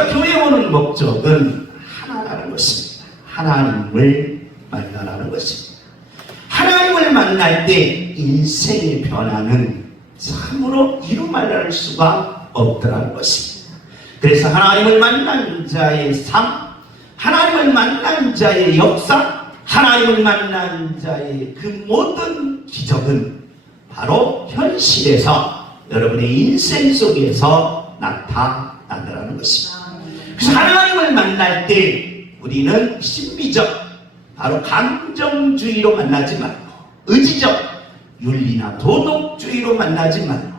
우리가 교회 오는 목적은 하나라는 것입니다. 하나님을 만나라는 것입니다. 하나님을 만날 때 인생의 변화는 참으로 이루 말할 수가 없더라는 것입니다. 그래서 하나님을 만난 자의 삶, 하나님을 만난 자의 역사, 하나님을 만난 자의 그 모든 기적은 바로 현실에서 여러분의 인생 속에서 나타난다는 것입니다. 그래서 하나님을 만날 때 우리는 신비적, 바로 감정주의로 만나지 말고, 의지적, 윤리나 도덕주의로 만나지 말고,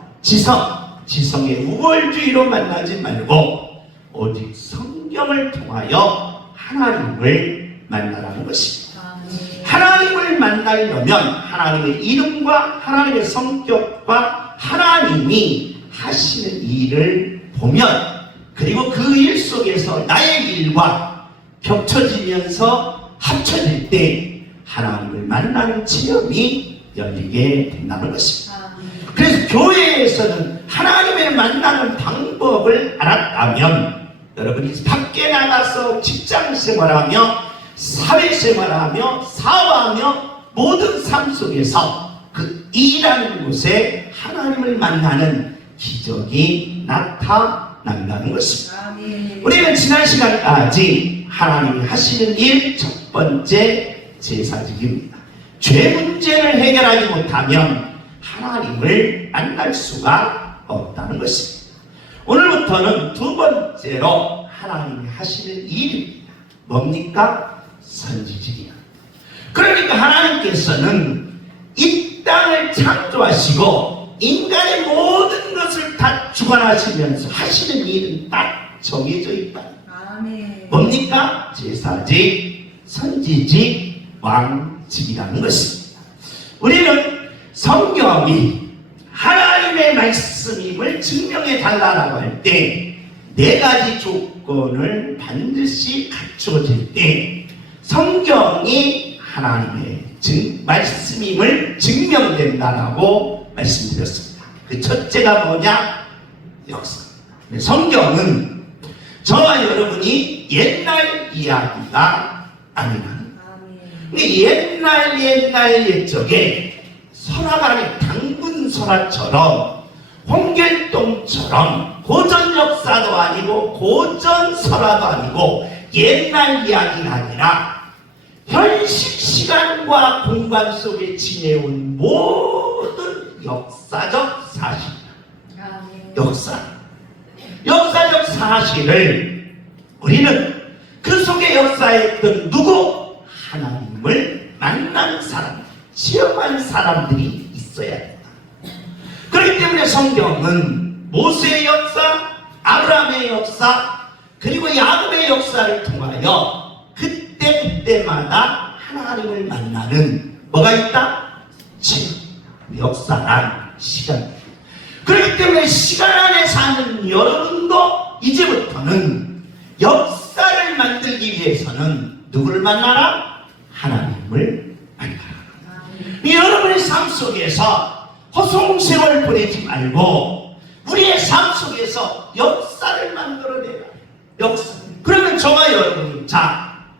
지성의 우월주의로 만나지 말고 오직 성경을 통하여 하나님을 만나라는 것입니다. 하나님을 만나려면 하나님의 이름과 하나님의 성격과 하나님이 하시는 일을 보면, 그리고 그 일 속에서 나의 일과 겹쳐지면서 합쳐질 때 하나님을 만나는 체험이 열리게 된다는 것입니다. 그래서 교회에서는 하나님을 만나는 방법을 알았다면 여러분이 밖에 나가서 직장생활하며 사회생활하며 사업하며 모든 삶 속에서 그 일하는 곳에 하나님을 만나는 기적이 나타난다는 것입니다. 우리는 지난 시간까지 하나님이 하시는 일 첫 번째 제사지기입니다. 죄 문제를 해결하지 못하면 하나님을 만날 수가 없다는 것입니다. 오늘부터는 두 번째로 하나님이 하시는 일입니다. 뭡니까? 선지직이야. 그러니까 하나님께서는 이 땅을 창조하시고 인간의 모든 것을 다 주관하시면서 하시는 일은 딱 정해져 있다. 뭡니까? 제사직, 선지직, 왕직이라는 것입니다. 우리는 성경이 하나님의 말씀임을 증명해 달라고 할 때 네 가지 조건을 반드시 갖춰질 때 성경이 하나님의 말씀임을 증명된다라고 말씀드렸습니다. 그 첫째가 뭐냐? 역사. 성경은 저와 여러분이 옛날 이야기가 아니라, 근데 옛날 옛적에 설화가 당군 설화처럼 홍길동처럼 고전 역사도 아니고 고전 설화도 아니고 옛날 이야기가 아니라 현실 시간과 공간 속에 지내온 모든 역사적 사실, 역사적 사실을 우리는 그 속에 역사했던 누구? 하나님을 만난 사람, 체험한 사람들이 있어야 된다. 그렇기 때문에 성경은 모세의 역사, 아브라함의 역사, 그리고 야곱의 역사를 통하여 그때마다 하나님을 만나는 뭐가 있다? 역사란 시간. 그렇기 때문에 시간 안에 사는 여러분도 이제부터는 역사를 만들기 위해서는 누구를 만나라? 하나님을 만나라. 여러분의 삶 속에서 허송세월 보내지 말고 우리의 삶 속에서 역사를 만들어내라. 역사. 그러면 저와 여러분이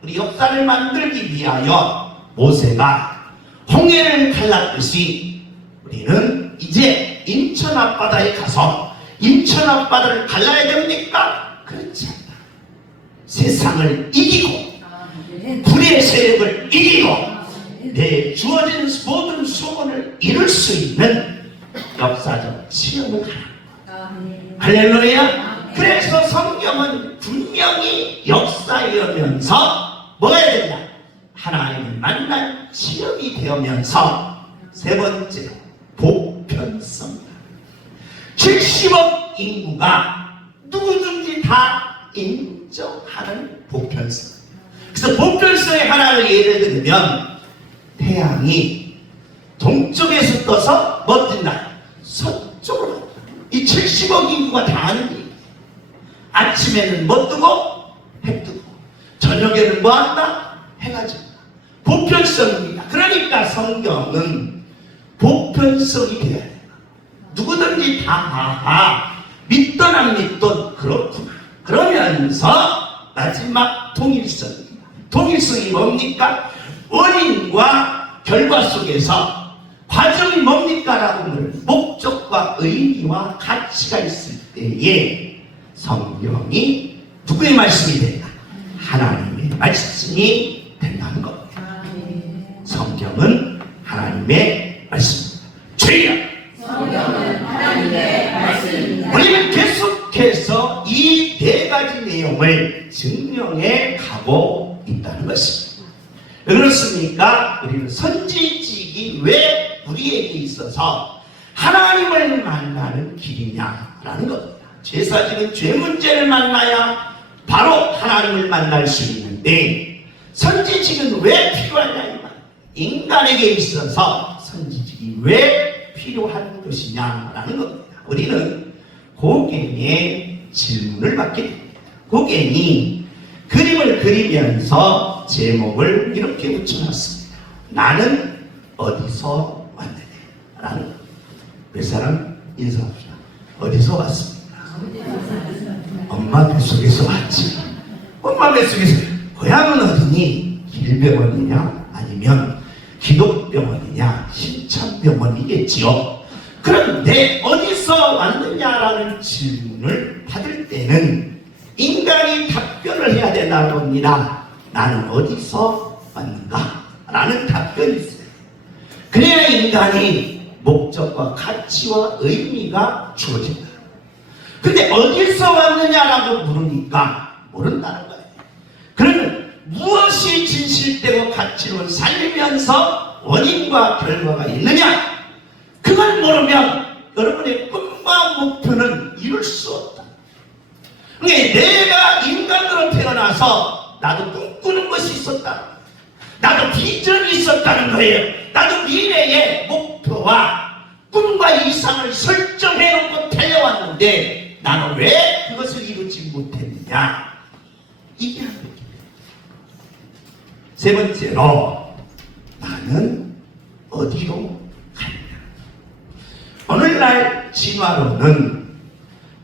우리 역사를 만들기 위하여 모세가 홍해를 갈랐듯이 우리는 이제 인천 앞바다에 가서 인천 앞바다를 갈라야 됩니까? 그렇지 않다. 세상을 이기고 불의 세력을 이기고 내 주어진 모든 소원을 이룰 수 있는 역사적 체험을 하는 할렐루야. 그래서 성경은 분명히 역사이면서 뭐가 해야 된다? 하나님을 만난 체험이 되면서 세 번째로 보편성. 70억 인구가 누구든지 다 인정하는 보편성. 그래서 보편성의 하나를 예를 들면 태양이 동쪽에서 떠서 멋진다. 서쪽으로. 이 70억 인구가 다 아는 일이에요. 아침에는 뭐 뜨고 해 뜨고 저녁에는 뭐 한다? 해가 진다. 보편성입니다. 그러니까 성경은 보편성이 되어야 돼요. 누구든지 다 믿던 안 믿던 그렇구나. 그러면서 마지막 동일성입니다. 동일성이 뭡니까? 원인과 결과 속에서 과정이 뭡니까? 라고 물으면 목적과 의미와 가치가 있을 때에 성경이 누구의 말씀이 된다? 하나님의 말씀이 된다는 겁니다. 성경은 하나님의 말씀입니다. 주여! 성경은 하나님의 말씀입니다. 우리는 계속해서 이 네 가지 내용을 증명해 가고 있다는 것입니다. 왜 그렇습니까? 우리는 선지직이 왜 우리에게 있어서 하나님을 만나는 길이냐라는 겁니다. 제사직은 죄 문제를 만나야 바로 하나님을 만날 수 있는데 선지직은 왜 필요하냐? 인간에게 있어서 선지직이 왜 필요한 것이냐라는 겁니다. 우리는 고갱의 질문을 받게 됩니다. 고갱이 그림을 그리면서 제목을 이렇게 붙여놨습니다. 나는 어디서 왔느냐? 라는 겁니다. 몇 사람 인사합시다. 어디서 왔습니까? 엄마 뱃속에서 왔지. 엄마 뱃속에서. 고향은 어디니? 길병원이냐? 아니면 기독병원이냐? 신천병원이겠지요. 그런데 어디서 왔느냐라는 질문을 받을 때는 인간이 답변을 해야 된다는 겁니다. 나는 어디서 왔는가? 라는 답변이 있어요. 그래야 인간이 목적과 가치와 의미가 주어진다. 근데 어디서 왔느냐라고 물으니까 모른다는 거예요. 그러면 무엇이 진실되고 가치로 살면서 원인과 결과가 있느냐? 그걸 모르면 여러분의 꿈과 목표는 이룰 수 없다. 그러니까 내가 인간으로 태어나서 나도 꿈꾸는 것이 있었다. 나도 비전이 있었다는 거예요. 나도 미래의 목표와 꿈과 이상을 설정해 놓고 달려왔는데 나는 왜 그것을 이루지 못했느냐? 이게 한 거예요. 세 번째로 나는 어디로 가느냐? 오늘날 진화론은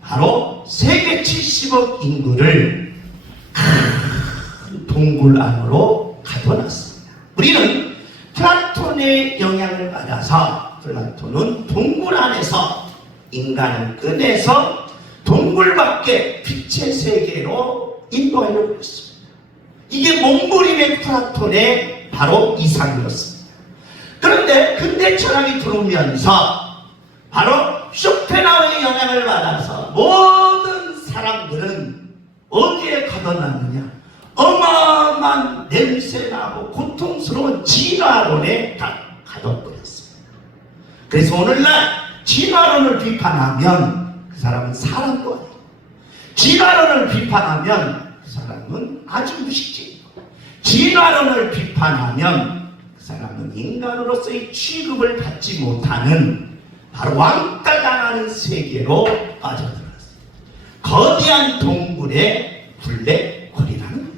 바로 세계 70억 인구를 큰 동굴 안으로 가둬놨습니다. 우리는 플라톤의 영향을 받아서 플라톤은 동굴 안에서 인간을 꺼내서 동굴 밖에 빛의 세계로 인도하려고 했습니다. 이게 몽골인의 플라톤의 바로 이상이었습니다. 그런데 근대 철학이 들어오면서 바로 쇼펜하우의 영향을 받아서 모든 사람들은 어디에 가둬놨느냐? 어마어마한 냄새나고 고통스러운 진화론에 다 가둬버렸습니다. 그래서 오늘날 진화론을 비판하면 그 사람은 사람도 아니고, 진화론을 비판하면 그 사람은 아주 무식쟁이고, 진화론을 비판하면 그 사람은 인간으로서의 취급을 받지 못하는 바로 왕따 당하는 세계로 빠져들었습니다. 거대한 동굴의 블랙홀이라는 거예요.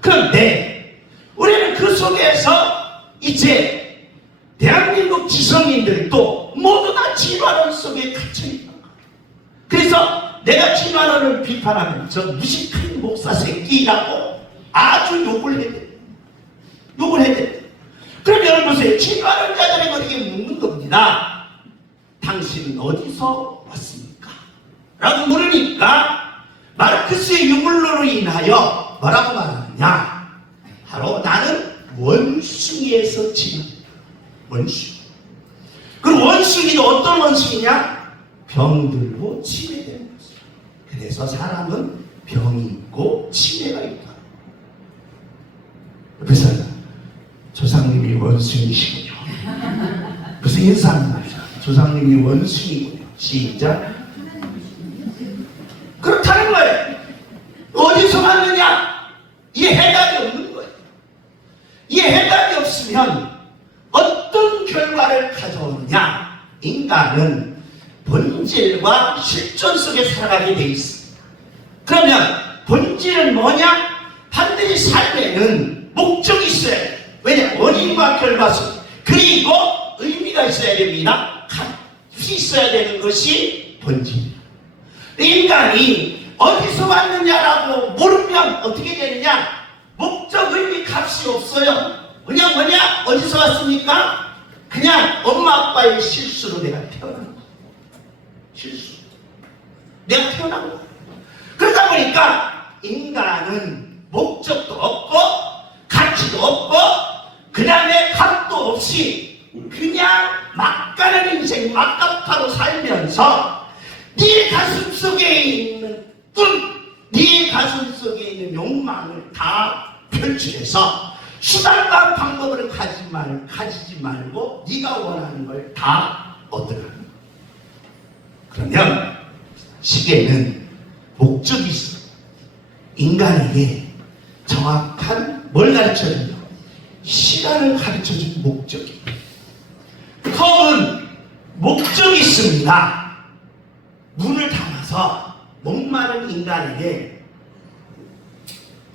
그런데 우리는 그 속에서 이제 대한민국 지성인들도 모두 다 진화론 속에 갇혀있는 거예요. 그래서 내가 진화론을 비판하면 저 무식한 목사 새끼라고 아주 욕을 해야 돼요. 욕을 해야 돼요. 그럼 여러분 보세요. 진화론자들이 우리에게 묻는 겁니다. 당신은 어디서 왔습니까? 라고 물으니까 마르크스의 유물론으로 인하여 뭐라고 말하느냐? 바로 나는 원숭이에서 진화했다. 원숭이. 그리고 원숭이도 어떤 원숭이냐? 병들고 치매되는 것이다. 그래서 사람은 병이 있고 치매가 있다. 그래서 조상님이 원숭이시군요. 그래서 인사합니다. 조상님이 원숭이군요. 시작. 그렇다는 거예요. 어디서 왔느냐? 이 해답이 없는 거예요. 이 해답이 없으면 어떤 결과를 가져오느냐? 인간은 본질과 실존 속에 살아가게 돼 있습니다. 그러면 본질은 뭐냐? 반드시 삶에는 목적이 있어야 돼요. 왜냐? 원인과 결과 속. 그리고 의미가 있어야 됩니다. 값이 있어야 되는 것이 본질입니다. 인간이 어디서 왔느냐라고 모르면 어떻게 되느냐? 목적 의미 값이 없어요. 그냥 뭐냐? 어디서 왔습니까? 그냥 엄마 아빠의 실수로 내가 태어난 거야. 실수. 내가 태어난 거야. 그러다 보니까 인간은 목적도 없고 가치도 없고 그 다음에 값도 없이 그냥 막 가는 인생 막가파로 살면서 네 가슴 속에 있는 꿈, 네 가슴 속에 있는 욕망을 다 표출해서 수단과 방법을 가지지 말고 네가 원하는 걸 다 얻으라는 거야. 그러면 시계는 목적이 있어. 인간에게 정확한 뭘 가르쳐주냐? 시간을 가르쳐준 목적이. 컵은 목적이 있습니다. 문을 닫아서 목마른 인간에게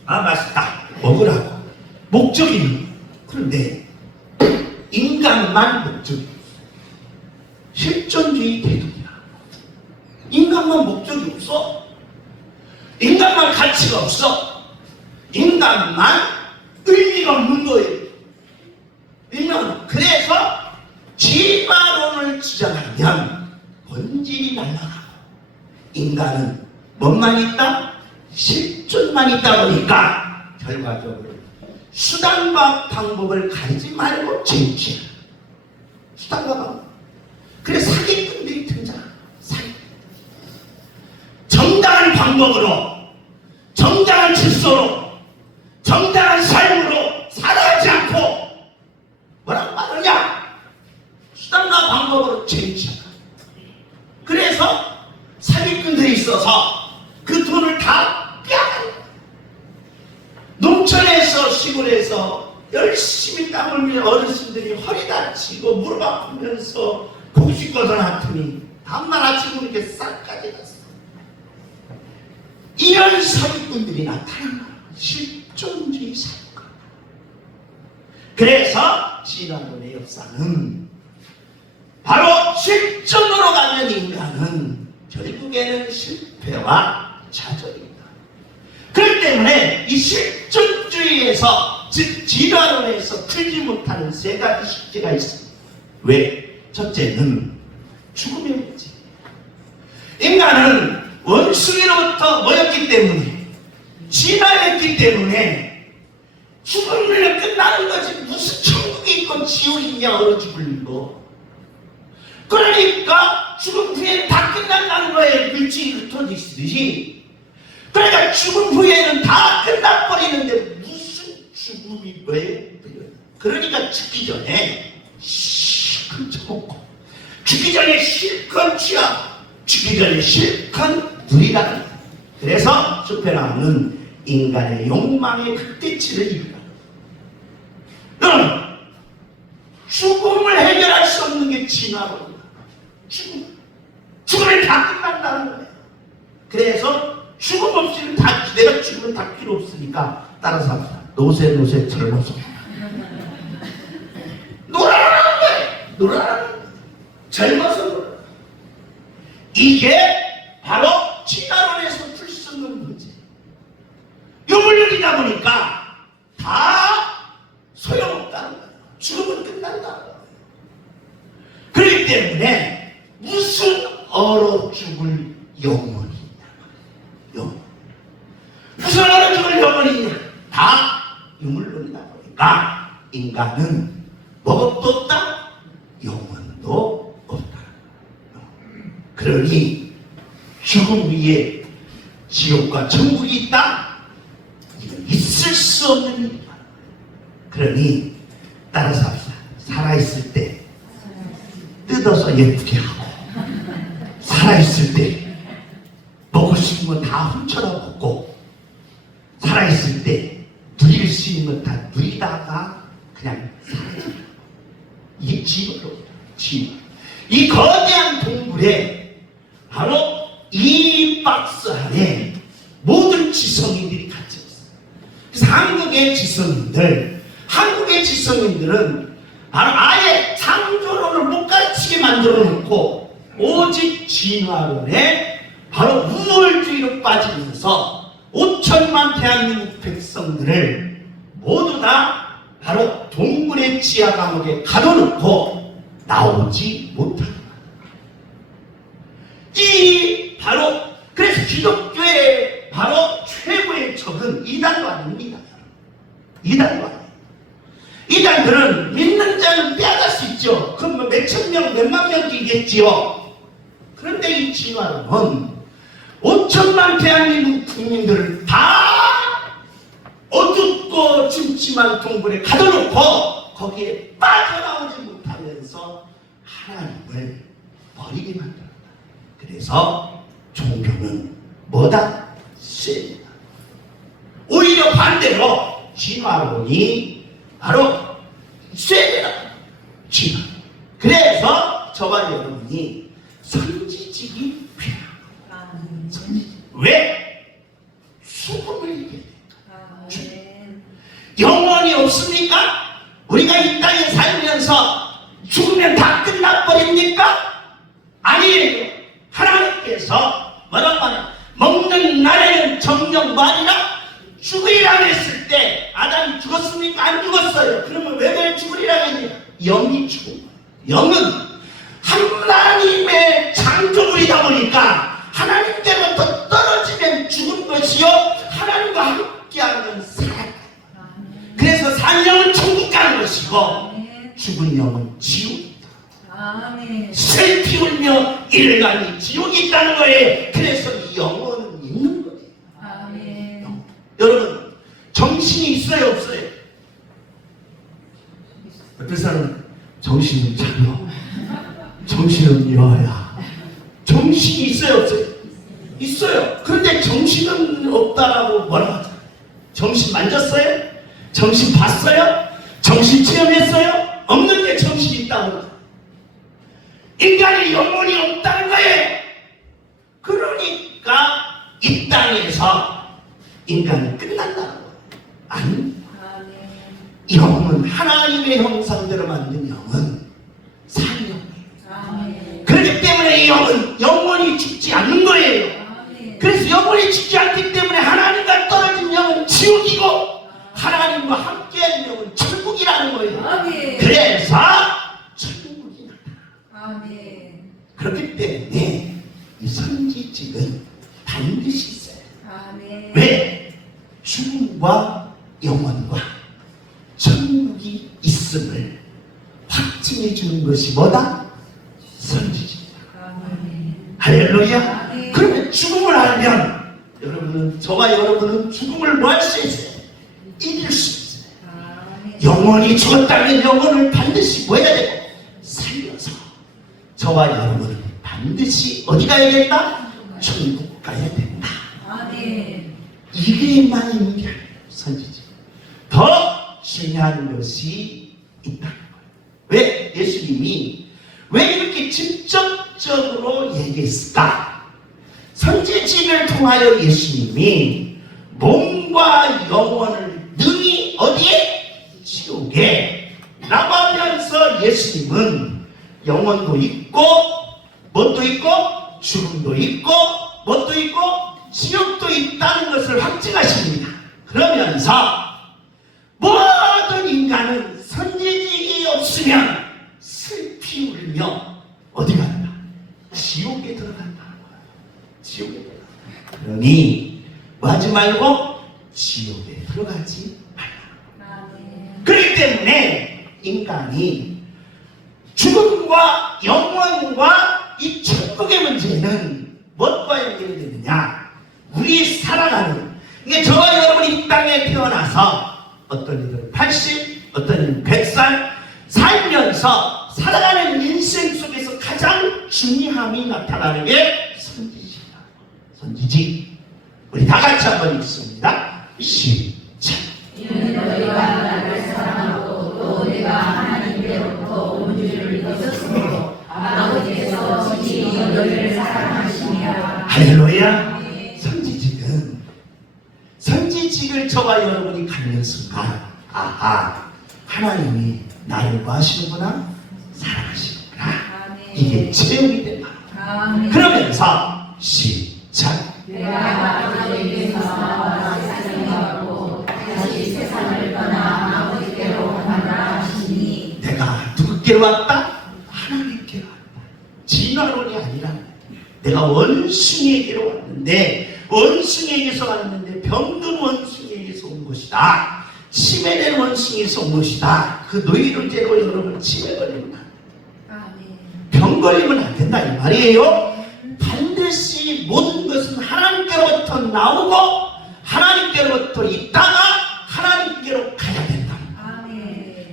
맛있다 먹으라고 목적이 있는 거예요. 그런데 인간만 목적이 없어요. 실존주의 태도야. 인간만 목적이 없어. 인간만 가치가 없어. 인간만 의미가 없는 거예요. 그래서 진화론을 주장하면 본질이 날아가고 인간은 뭐만 있다? 실존만 있다 보니까 결과적으로 수단과 방법을 가리지 말고 쟁취하는 수단과 방법. 그래서 사기꾼들이 등장합니다. 정당한 방법으로, 정당한 질서로, 정당한 삶으로 살아가지 않고 뭐라고 말하냐? 수단과 방법으로 쟁취한다. 그래서 사기꾼들이 있어서 그 돈을 다 빼앗는 거야. 농촌에서 시골에서 열심히 땀 흘리는 어르신들이 허리 다치고 무릎 아프면서 곡식 걷어놨더니 다음날 아침에 이렇게 싹까지 갔어. 이런 사기꾼들이 나타난 거야. 실존주의 사기꾼. 그래서 진화론의 역사는 바로 실존으로 가면 인간은 결국에는 실패와 좌절입니다. 그렇기 때문에 이 실존주의에서 즉 진화론에서 풀지 못하는 세 가지 숙제가 있습니다. 왜? 첫째는 죽음의 문제. 인간은 원숭이로부터 모였기 때문에 진화했기 때문에 죽음을 끝나는 거지 무슨 천국이 있건 지옥이 있냐 얼어 죽을 거. 그러니까 죽음 후에는 다 끝난다는 거예요. 물질이 흩어지듯이. 그러니까 죽음 후에는 다 끝나버리는데 무슨 죽음이 왜? 그러니까 죽기 전에 실컷 처먹고 죽기 전에 실컷 취하고 죽기 전에 실컷 누리라. 그래서 쇼펜하우는 인간의 욕망의 극대치를 이루다. 그럼 죽음을 해결할 수 없는 게 진화론이야. 죽으면 다 끝난다는 거예요. 그래서 죽음 없이는 내가 죽으면 다 필요 없으니까 따라서 합시다. 노세처럼 없어. 놀아라는 거예요. 놀아라는 거예요. 젊어서 놀아. 이게 바로 진화론에서 풀 수 없는 문제. 유물론이다 보니까 다 소용없다는 거예요. 죽으면 끝난다는 거예요. 그렇기 때문에 무슨 얼어 죽을 영혼이 있냐. 무슨 얼어 죽을 영혼이 있냐. 다 유물론이다 보니까 인간은 뭐것도 없다. 영혼도 없다. 그러니 죽음 위에 지옥과 천국이 있다? 이건 있을 수 없는 일이다. 그러니 따라서 합시다. 살아있을 때 뜯어서 예쁘게 하고 살아있을 때 먹을 수 있는 건 다 훔쳐다 먹고 살아있을 때 누릴 수 있는 건 다 누리다가 그냥 사라져. 이게 진화론이다. 진화. 이 거대한 동굴에 바로 이 박스 안에 모든 지성인들이 갇혀 있어요. 그래서 한국의 지성인들은 바로 아예 창조론을 못 가르치게 만들어 놓고 오직 진화론에 바로 우월주의로 빠지면서 5천만 대한민국 백성들을 모두 다 바로 동굴의 지하 감옥에 가둬놓고 나오지 못하는 이 바로 그래서 기독교의 바로 최고의 적은 이단관입니다. 이단관. 이단들은 믿는 자는 빼앗을 수 있죠. 그럼 뭐 몇천 명, 몇만 명 뛰겠지요. 그런데 이 진화론은 5천만 대한민국 국민들을 다 어둡고 찜찜한 동굴에 가둬놓고 거기에 빠져나오지 못하면서 하나님을 버리게 만듭니다. 그래서 종교는 뭐다? 쇠입니다. 오히려 반대로 진화론이 바로 쇠대라. 진화. 그래서 저와 여러분이 선지직이 필요합니다. 선지직. 왜? 죽음을 이겨야 돼. 영원히 없습니까? 우리가 이 땅에 살면서 죽으면 다 끝나버립니까? 아니에요. 하나님께서 뭐라고 하냐? 먹는 날에는 정령 말이라 죽으리라 했을 때 아담이 죽었습니까? 안 죽었어요. 그러면 왜 죽으리라 했냐? 영이 죽은 거예요. 영은 하나님의 창조물이다 보니까 하나님께로부터 떨어지면 죽은 것이요 하나님과 함께하면 살아요. 그래서 산 영은 천국 가는 것이고 죽은 영은 지옥이다. 슬피 울며 일간이 지옥이 있다는 거예요. 그래서 이 영혼은 있는 거예요. 아멘. 여러분 정신이 있어요 없어요? 어떤 사람은 정신은 차려. 정신은 이어야. 정신이 있어요 없어요? 있어요. 그런데 정신은 없다라고 뭐라고 하죠? 정신 만졌어요? 정신 봤어요? 정신 체험했어요? 없는 게 정신이 있다고. 인간의 영혼이 없다는 거예요. 그러니까 이 땅에서 인간이 끝난다는 거예요. 아니, 영은 하나님의 형상대로 만든 영은 살영이에요. 그렇기 때문에 이 영은 영원히 죽지 않는 거예요. 그래서 영원히 죽지 않기 때문에 하나님과 떨어진 영은 지옥이고 하나님과 함께한 영은 천국이라는 거예요. 그래서 천국이 나타나. 그렇기 때문에 이 선지직은 반드시 있어요. 왜? 죽음과 영원과 천국이 있음을 확증해 주는 것이 뭐다? 선지직이다. 할렐루야. 그러면 죽음을 알면 여러분은 저와 여러분은 죽음을 뭐 할 수 있어요? 이길 수 있어요. 영원히 죽었다면 영혼을 반드시 뭐 해야 되고? 살려서 저와 여러분은 반드시 어디 가야 된다? 천국 가야 된다. 이게만 있는 게 아니에요. 선지직. 더 중요한 것이 있다는 거예요. 왜? 예수님이 왜 이렇게 직접적으로 얘기했을까? 선지직을 통하여 예수님이 몸과 영혼을 능히 어디에? 지옥에 라고 하면서 예수님은 영혼도 있고 뭣도 있고 죽음도 있고 뭣도 있고 지옥도 있다는 것을 확증하십니다. 그러면서 모든 인간은 선지직이 없으면 슬피 울며 어디 간다? 지옥에 들어간다는 거야. 지옥에 들어간다. 그러니 뭐 하지 말고 지옥에 들어가지 말라. 그렇기 때문에 인간이 죽음과 영원과 이 천국의 문제는 무엇과 연결되느냐? 우리 살아가는 이게 저와 여러분이 이 땅에 태어나서 어떤 이들은 80, 어떤 이들은 100살 살면서 살아가는 인생 속에서 가장 중요함이 나타나는 게 선지직이다. 선지직. 우리 다 같이 한번 읽습니다. 시작. 이는 너희가 나를 사랑하고 또 내가 하나님께로부터 온 줄을 믿었으므로 아버지께서 친히 너희를 사랑하시니라. 할렐루야. 선지직을 저와 여러분이 갖는 순간 아하 하나님이 나를 뭐 하시는구나? 사랑하시는구나. 이게 체험이 된다. 그러면서 시작. 시작. 내가 아버지에게서 나와 세상에 왔고 다시 세상을 떠나 아버지께로 가노라 하시니 내가 누구께로 왔다? 하나님께로 왔다. 진화론이 아니라 내가 원숭이에게로 왔는데, 원숭이에게서 왔는데 병든 원숭이에게서 온 것이다. 치매된 원숭이에서 온 것이다. 그 노이로제로 여러분 치매 걸리면 병 걸리면 안 된다 이 말이에요. 반드시 모든 것은 하나님께로부터 나오고 하나님께로부터 있다가 하나님께로 가야 된다.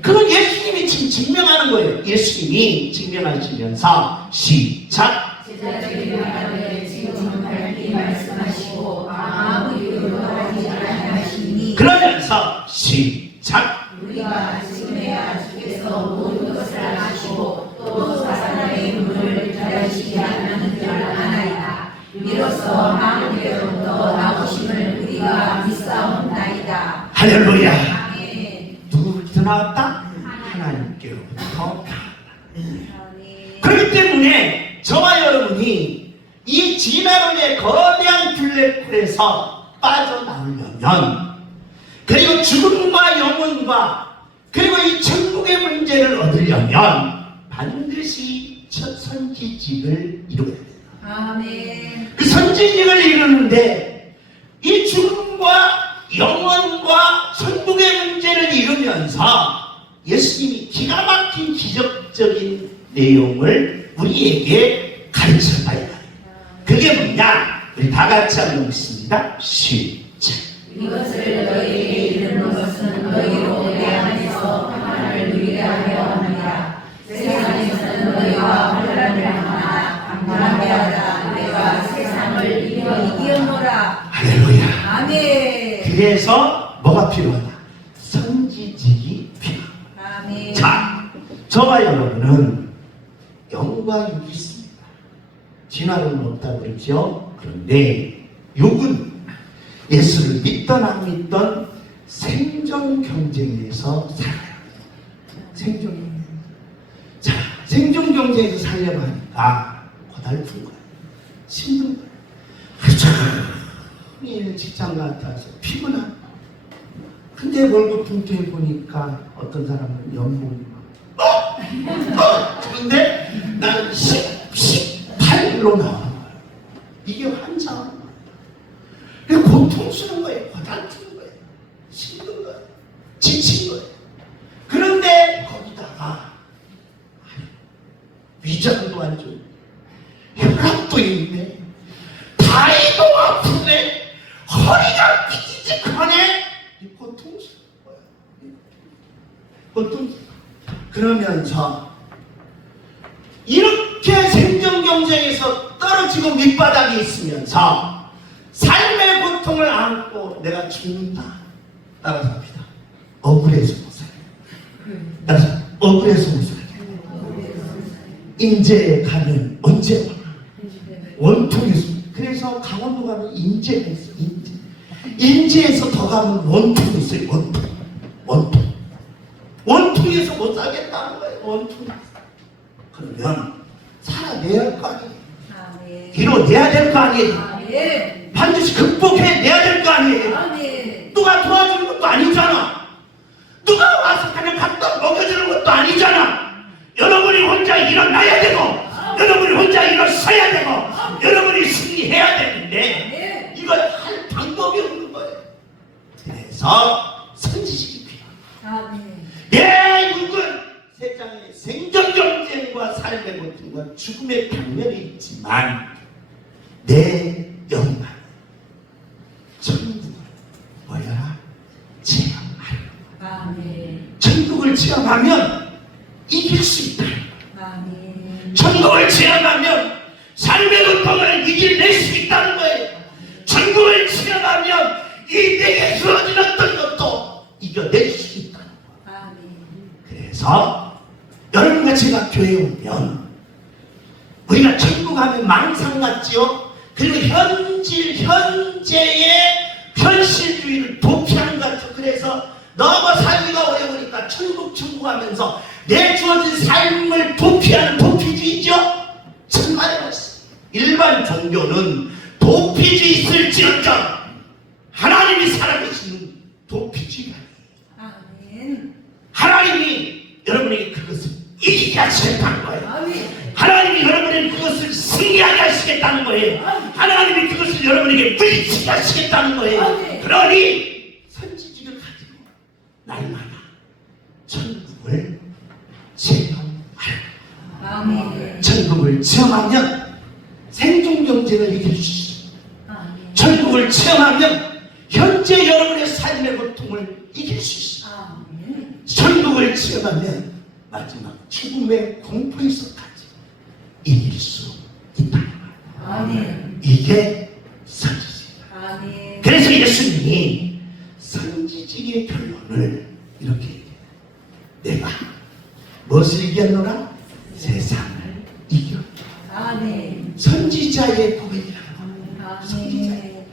그건 예수님이 지금 증명하는 거예요. 예수님이 증명하시면서 시작. 제자들이 말하되 지금은 밝히 말씀하시고 아무리도 하지 아니하시니 그러면서 시작. 우리가 지금에야 주께서 모든 것을 아시고 또 사사나의 문을 기다리시지 않는 줄 아나이다. 이로써 하나님께로부터 나오심을 우리가 믿사옵나이다. 할렐루야. 아멘. 누구부터 나왔다? 하나님께로부터 나왔다. 그렇기 때문에 저와 여러분이 이 진화론의 거대한 블랙홀에서 빠져나오려면, 그리고 죽음과 영혼과 그리고 이 천국의 문제를 얻으려면 반드시 첫 선지직을 이루어야 된다. 아멘. 그 선지직을 이루는데 이 죽음과 영혼과 천국의 문제를 이루면서 예수님이 기가 막힌 기적적인 내용을 우리에게 가르쳐봐야 해요. 그게 뭐냐? 우리 다 같이 한번 읽습니다. 시작. 이것을 너희에게 이르는 것은 너희로 내 안에서 평안을 누리게 하려 합니다. 세상에서는 너희가 혼란을 당하나 강건하게 하라. 내가 세상을 이겨노라. 할렐루야. 아멘. 그래서 뭐가 필요하다? 선지직이 필요하다. 아멘. 자, 저와 여러분은 영과 육이 있습니다. 진화론은 없다고 그랬죠. 그런데 육은 예수를 믿던 안 믿던 생존 경쟁에서 살아요. 생존 경쟁. 자, 생존 경쟁에서 살려고 하니까 고달픈 거예요. 힘든 거예요. 하루 직장 갔다 와서 피곤한. 근데 월급 봉투에 보니까 어떤 사람은 연봉이 그런데 나는 18로 나오는 거예요. 이게 환장하는 거예요. 그래서 고통스러운 거예요. 고달픈 거예요. 힘든 거예요. 지친 거예요. 그런데 거기다가 위장도 안 좋고 혈압도 있네, 다리도 아프네, 허리가 삐지직하네. 고통스러운 거예요. 고통스러워. 그러면서 이렇게 생존 경쟁에서 떨어지고 밑바닥에 있으면서 삶의 고통을 안고 내가 죽는다. 따라서 합니다. 억울해서 못 살아요. 따라서 억울해서 못 살아요. 인제에 가면 언제 와? 원통에서. 그래서 강원도 가면 인제가 있어. 인제에서 더 가면 원통이 있어요. 원통. 원통에서 못 살겠다는 거예요. 원통에서. 그러면 살아내야 할 거 아니에요. 아멘. 이뤄내야 될 거 아니에요. 아멘. 반드시 극복해내야 될 거 아니에요. 아멘. 누가 도와주는 것도 아니잖아. 누가 와서 그냥 갖다 먹여주는 것도 아니잖아. 여러분이 혼자 일어나야 되고, 여러분이 혼자 일어서야 되고, 여러분이 승리해야 되는데 이걸 할 방법이 없는 거예요. 그래서 선지식이 필요합니다. 아멘. 내 육은 세상의 생존 경쟁과 삶의 고통과 죽음의 당면이 있지만 내 영은 천국을 뭐야? 체험하려. 아멘. 천국을 체험하면 이길 수 있다. 아멘. 천국을 체험하면 삶의 고통을 이겨낼 수 있다는 거예요. 천국을 체험하면 이 내게 주어진 어떤 것도 이겨낼 수 있다는 거예요. 아멘. 그래서 여러분과 제가 교회에 오면 우리가 천국 하면 망상 같지요? 그리고 현재의 현실주의를 도피하는 것 같죠. 그래서 너무 살기가 어려우니까 천국 하면서 내 주어진 삶을 도피하는 도피주의죠. 정말 일반 종교는 도피지 있을지언정 하나님이 살아계시는 도피지가 아멘. 하나님이 여러분에게 그것을 이기게 하시겠다는 거예요. 아멘. 하나님이 여러분에게 그것을 승리하게 하시겠다는 거예요. 하나님이 그것을 여러분에게 물리치게 하시겠다는 거예요. 그러니 선지직을 가지고 날마다 천국을 체험하라. 아멘. 천국을 체험하면 생존 경쟁을 이길 수 있어요. 아멘. 천국을 체험하면 현재 여러분의 삶의 고통을 이길 수 있어요. 아멘. 천국을 체험하면 마지막 죽음의 공포에서까지 이길 수 있다. 아멘. 이게 선지직. 아멘. 그래서 예수님이 선지직의 결론을 이렇게 얘기해요. 내가 무엇을 이겼노라? 세상을 이겼다. 아멘. 선지자의 부분이라고. 아멘.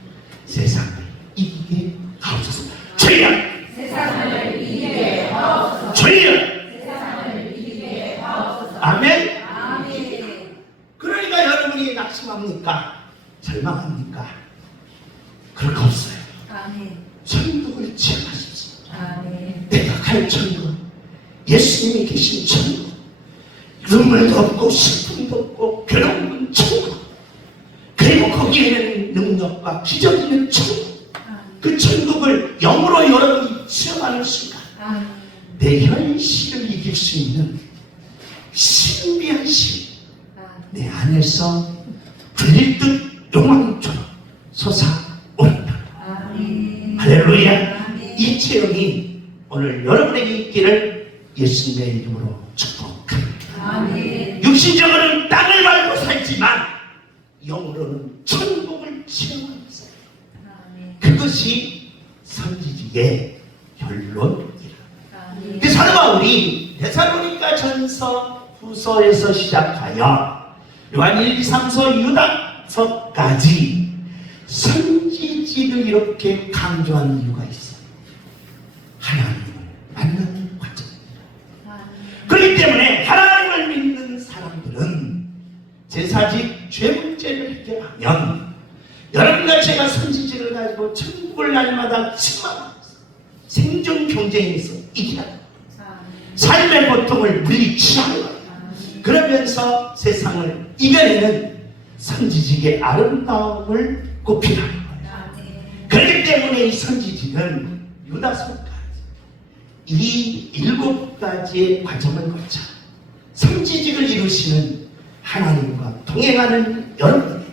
세상을 이기게 하옵소서. 주여! 세상을 이기게 하옵소서. 주여! 세상을 이기게 하옵소서. 아멘. 아멘. 그러니까 여러분이 낙심합니까? 절망합니까? 그럴 거 없어요. 아멘. 천국을 체험하십시오. 아멘. 내가 갈 천국, 예수님이 계신 천국, 눈물도 없고 슬픔도 없고 괴로움은 천국, 그리고 거기에는 능력과 기적이 있는 천국, 그 천국을 영으로 여러분이 체험하는 순간 아멘. 내 현실을 이길 수 있는 신비한 힘 내 안에서 불릴 듯 용왕처럼 솟아오른다. 아멘. 할렐루야. 아멘. 이 체험이 오늘 여러분에게 있기를 예수님의 이름으로 축복합니다. 아멘. 육신적으로는 땅을 밟고 살지만 영으로는 천국을 체험하면서 아멘. 그것이 선지직의 결론이라. 아멘. 그 사도 바울이 데살로니가 전서 후서에서 시작하여 요한 1, 2, 3서 유다서까지 선지직을 이렇게 강조하는 이유가 있어요. 하나님을 만나는 과정입니다. 아멘. 그렇기 때문에 하나님을 믿는 사람들은 제사직 죄 문제를 해결하면 여러분과 제가 선지직을 가지고 천국을 날마다 침망하면서 생존 경쟁에서 이기라. 아멘. 삶의 고통을 물리치는 거예요. 그러면서 세상을 이겨내는 선지직의 아름다움을 꽃피라는 거예요. 아멘. 그렇기 때문에 이 선지직은 유다서까지 이 7가지의 과정을 거쳐 선지직을 이루시는 하나님과 동행하는 여러분의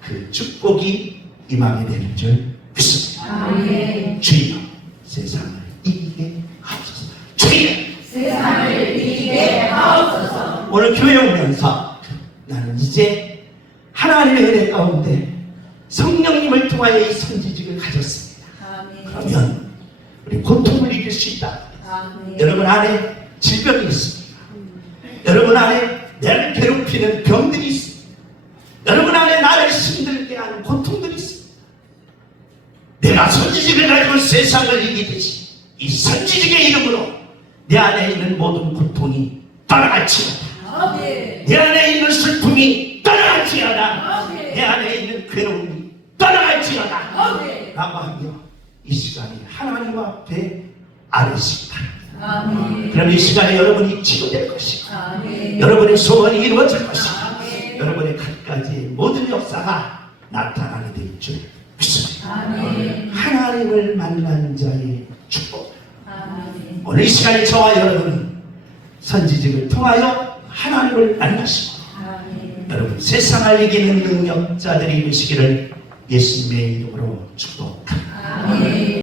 그 축복이 임하게 되는 줄 믿습니다. 아멘. 주여 세상을 이기게 하옵소서. 주여 세상을 이기게 하옵소서. 오늘 교회 오면서 나는 이제 하나님의 은혜 가운데 성령님을 통하여 이 선지직을 가졌습니다. 아멘. 그러면 우리 고통을 이길 수 있다. 아멘. 여러분 안에 질병이 있습니다. 여러분 안에 나를 괴롭히는 병들이 있습니다. 여러분 안에 나를 힘들게 하는 고통들이 있습니다. 내가 선지직을 가지고 세상을 이기듯이 이 선지직의 이름으로 내 안에 있는 모든 고통이 떠나갈지어다. 아멘. 내 안에 있는 슬픔이 떠나갈지어다. 아멘. 내 안에 있는 괴로움이 떠나갈지어다. 아멘. 라고 하며 이 시간이 하나님 앞에 아뢰시기 바랍니다. 아멘. 그럼 이 시간에 여러분이 치유될 것이고 아멘. 여러분의 소원이 이루어질 것이고 아멘. 여러분의 갖가지 모든 역사가 나타나게 될 줄 믿습니다. 아멘. 하나님을 만난 자의 축복. 아멘. 오늘 이 시간에 저와 여러분은 선지직을 통하여 하나님을 만나시고 아멘. 여러분 세상을 이기는 능력자들이 되시기를 예수님의 이름으로 축복합니다. 아멘.